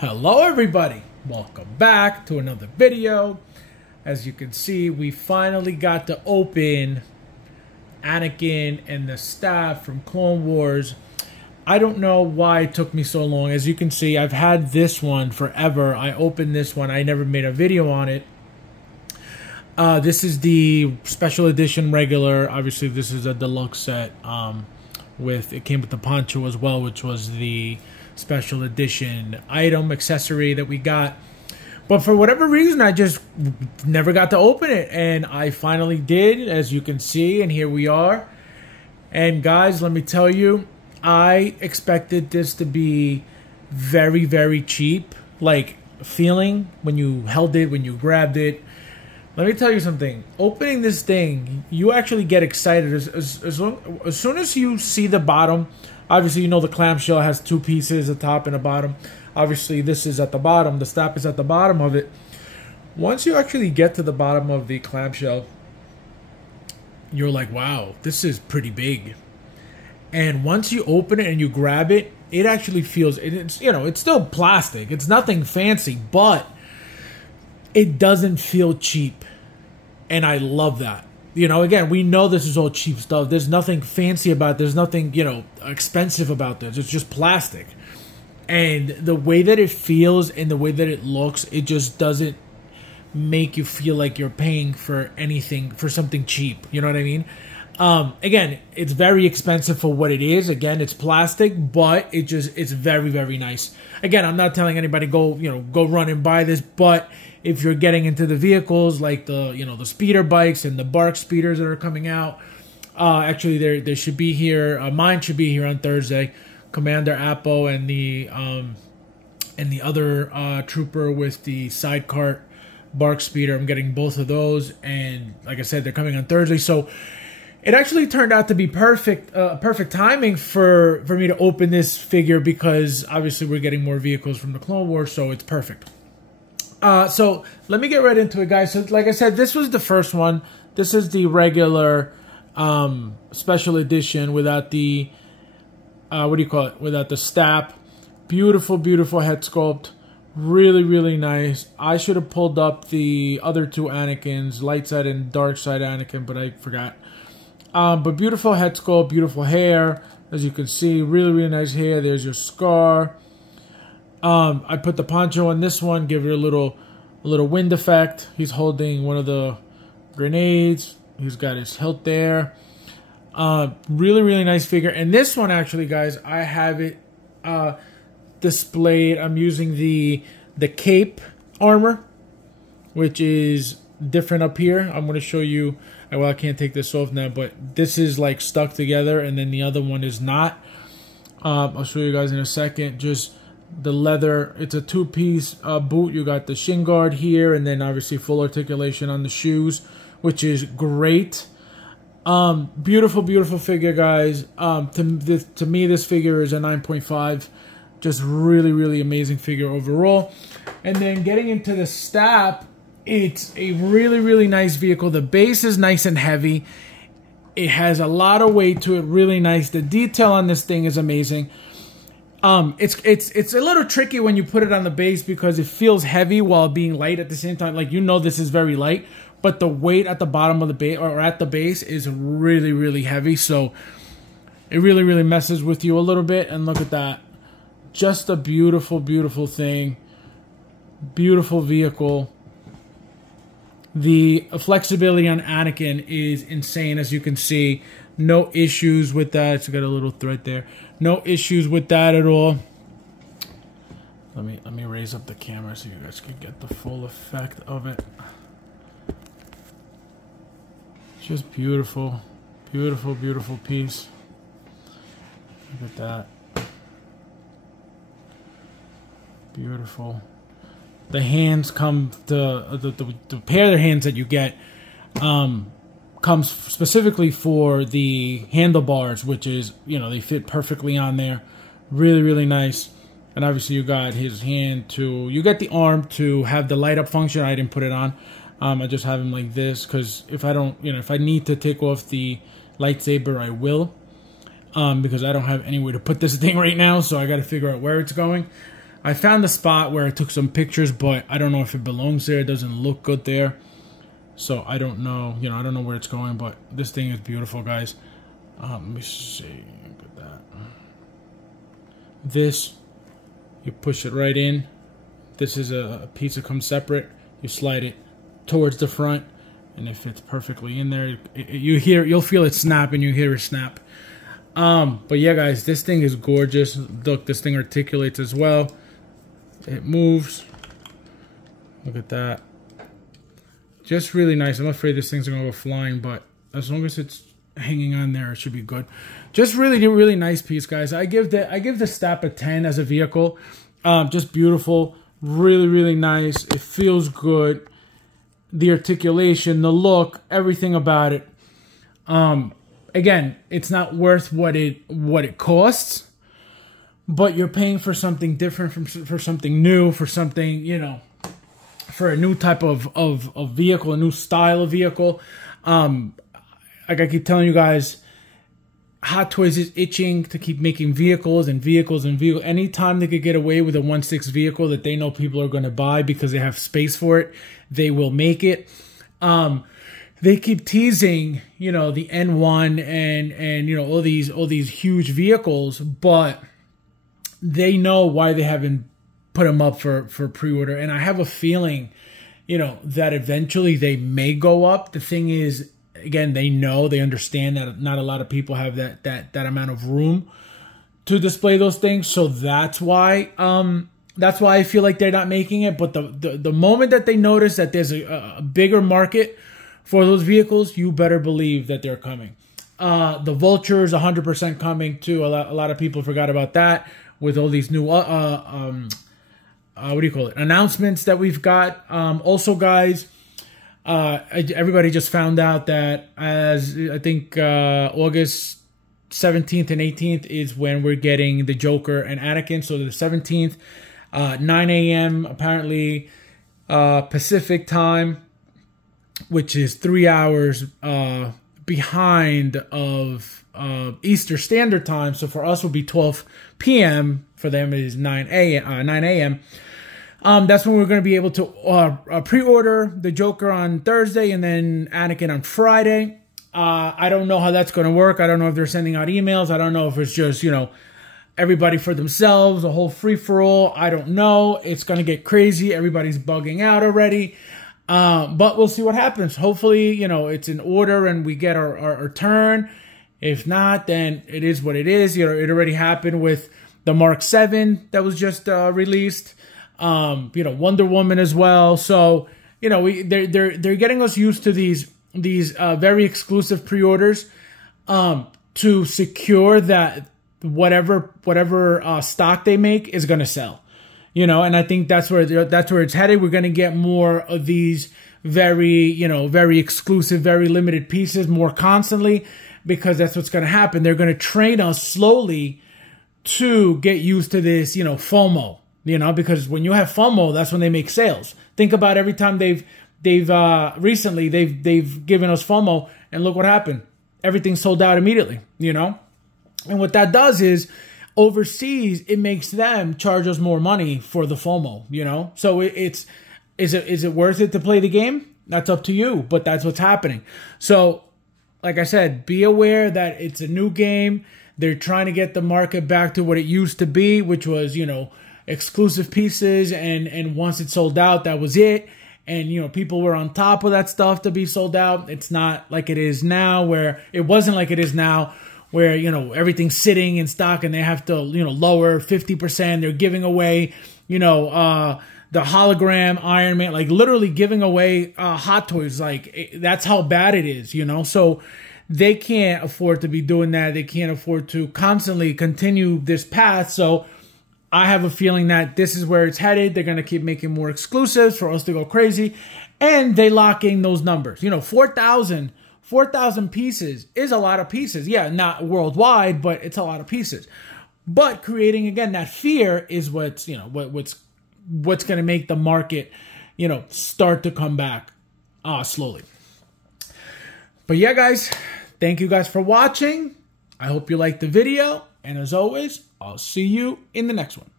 Hello everybody, welcome back to another video. As you can see, we finally got to open Anakin and the Stap from Clone Wars. I don't know why it took me so long. As you can see, I've had this one forever. I opened this one, I never made a video on it. This is the special edition regular. Obviously this is a deluxe set. It came with the poncho as well, which was the special edition item accessory that we got. But for whatever reason, I just never got to open it, and I finally did, as you can see, and here we are. And guys, let me tell you, I expected this to be very, very cheap, like feeling when you held it, when you grabbed it. Let me tell you something. Opening this thing, you actually get excited as soon as you see the bottom. Obviously, you know the clamshell has two pieces, a top and a bottom. Obviously, this is at the bottom. The Stap is at the bottom of it. Once you actually get to the bottom of the clamshell, you're like, wow, this is pretty big. And once you open it and you grab it, it actually feels, it's, you know, it's still plastic. It's nothing fancy, but it doesn't feel cheap. And I love that. You know, again, we know this is all cheap stuff. There's nothing fancy about it. There's nothing, you know, expensive about this. It's just plastic. And the way that it feels and the way that it looks, it just doesn't make you feel like you're paying for anything, for something cheap. You know what I mean? Again, it's very expensive for what it is. Again, it's plastic, but it's very, very nice. Again, I'm not telling anybody go run and buy this, but if you're getting into the vehicles like the speeder bikes and the bark speeders that are coming out, actually they should be here. Mine should be here on Thursday. Commander Appo and the other trooper with the side cart bark speeder. I'm getting both of those, and like I said, they're coming on Thursday. So it actually turned out to be perfect timing for me to open this figure, because obviously we're getting more vehicles from the Clone Wars, so it's perfect. So let me get right into it, guys. So like I said, this was the first one. This is the regular special edition without the without the Stap. Beautiful, beautiful head sculpt. Really, really nice. I should have pulled up the other two Anakins, light side and dark side Anakin, but I forgot. But beautiful head sculpt, beautiful hair. As you can see, really, really nice hair. There's your scar. I put the poncho on this one, give it a little wind effect. He's holding one of the grenades. He's got his hilt there. Really, really nice figure. And this one, actually, guys, I have it displayed. I'm using the cape armor, which is different up here. I'm going to show you. Well, I can't take this off now, but this is like stuck together, and then the other one is not. I'll show you guys in a second. Just the leather. It's a two-piece boot. You got the shin guard here, and then obviously full articulation on the shoes, which is great. Beautiful, beautiful figure, guys. To me, this figure is a 9.5. Just really, really amazing figure overall. And then getting into the Stap, it's a really, really nice vehicle. The base is nice and heavy. It has a lot of weight to it. Really nice. The detail on this thing is amazing. It's a little tricky when you put it on the base, because it feels heavy while being light at the same time. Like, you know, this is very light, but the weight at the bottom of the base, or at the base, is really, really heavy. So it really, really messes with you a little bit. And look at that. Just a beautiful, beautiful thing. Beautiful vehicle. The flexibility on Anakin is insane, as you can see. No issues with that. It's got a little thread there. No issues with that at all. Let me raise up the camera so you guys can get the full effect of it. Just beautiful. Beautiful, beautiful piece. Look at that. Beautiful. The hands come, the pair of hands that you get comes specifically for the handlebars, which is, you know, they fit perfectly on there. Really, really nice. And obviously you got his hand to, you get the arm to have the light up function. I didn't put it on. I just have him like this, because if I don't, you know, if I need to take off the lightsaber, I will. Because I don't have anywhere to put this thing right now, so I got to figure out where it's going. I found the spot where I took some pictures, but I don't know if it belongs there. It doesn't look good there. So I don't know, you know, I don't know where it's going, but this thing is beautiful, guys. Let me see, look at that. This, you push it right in. This is a piece that comes separate. You slide it towards the front, and it fits perfectly in there. You'll feel it snap, and you hear it snap. But yeah, guys, this thing is gorgeous. Look, this thing articulates as well. It moves. Look at that. Just really nice. I'm afraid this thing's gonna go flying, but as long as it's hanging on there, it should be good. Just really nice piece, guys. I give the Stap a 10 as a vehicle. Just beautiful, really nice. It feels good. The articulation, the look, everything about it. Again, it's not worth what it costs, but you're paying for something different, for something new, for something, you know, for a new type of vehicle, a new style of vehicle. Like I keep telling you guys, Hot Toys is itching to keep making vehicles and vehicles and vehicles. Anytime they could get away with a 1/6 vehicle that they know people are going to buy because they have space for it, they will make it. They keep teasing, you know, the N1 and you know, all these huge vehicles, but they know why they haven't put them up for pre-order. And I have a feeling, you know, that eventually they may go up. The thing is, again, they understand that not a lot of people have that amount of room to display those things. So that's why I feel like they're not making it. But the moment that they notice that there's a bigger market for those vehicles, you better believe that they're coming. The Vulture is 100% coming too. A lot of people forgot about that with all these new what do you call it, announcements that we've got. Also, guys, everybody just found out that as I think August 17th and 18th is when we're getting the Joker and Anakin. So the 17th, 9 a.m. apparently Pacific time, which is 3 hours behind of Eastern Standard Time. So for us, it will be 12 p.m. For them, it is 9 a.m. That's when we're going to be able to pre-order the Joker on Thursday and then Anakin on Friday. I don't know how that's going to work. I don't know if they're sending out emails. I don't know if it's just, you know, everybody for themselves, a whole free-for-all. I don't know. It's going to get crazy. Everybody's bugging out already. But we'll see what happens. Hopefully, you know, it's in order and we get our turn. If not, then it is what it is. You know, it already happened with the Mark 7 that was just released. You know, Wonder Woman as well. So, you know, they're getting us used to these very exclusive pre-orders to secure that whatever stock they make is going to sell. You know, and I think that's where it's headed. We're going to get more of these very exclusive, very limited pieces more constantly, because that's what's going to happen. They're going to train us slowly to get used to this, you know, FOMO, you know, because when you have FOMO, that's when they make sales. Think about every time they've recently given us FOMO, and look what happened. Everything sold out immediately, you know? And what that does is, overseas, it makes them charge us more money for the FOMO, you know? So is it worth it to play the game? That's up to you, but that's what's happening. So, like I said, be aware that it's a new game. They're trying to get the market back to what it used to be, which was, you know, exclusive pieces, and once it sold out, that was it. And, you know, people were on top of that stuff to be sold out. It's not like it is now, where it wasn't like it is now, where, you know, everything's sitting in stock and they have to, you know, lower 50%. They're giving away, you know, the hologram Iron Man, like literally giving away Hot Toys. Like, that's how bad it is, you know? So they can't afford to be doing that. They can't afford to constantly continue this path. So I have a feeling that this is where it's headed. They're going to keep making more exclusives for us to go crazy. And they lock in those numbers. You know, 4,000 pieces is a lot of pieces. Yeah, not worldwide, but it's a lot of pieces. But creating, again, that fear is what's, you know, what's going to make the market, you know, start to come back slowly. But yeah, guys, thank you guys for watching. I hope you liked the video. And as always, I'll see you in the next one.